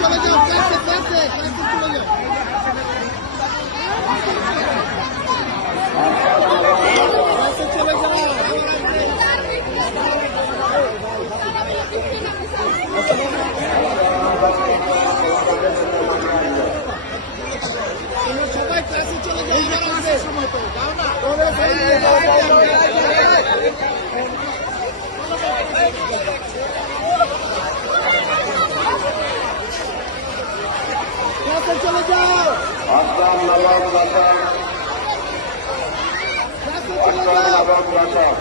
চলে যাও, ক্লাসে চলে যাও। চলে যাও। সবাই ক্লাসে চলে যাও, ক্লাসের সময় তো যাও না। ক্লাসে চলে যাও, ক্লাসে চলে যাও।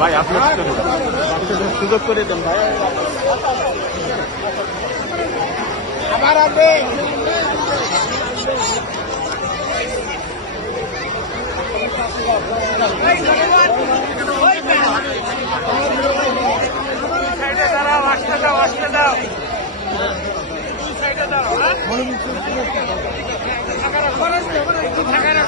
ভাই আপনার সুযোগ করে দেন ভাই। আবার আসবে। আসতে দাও আবার আসবে। এখানে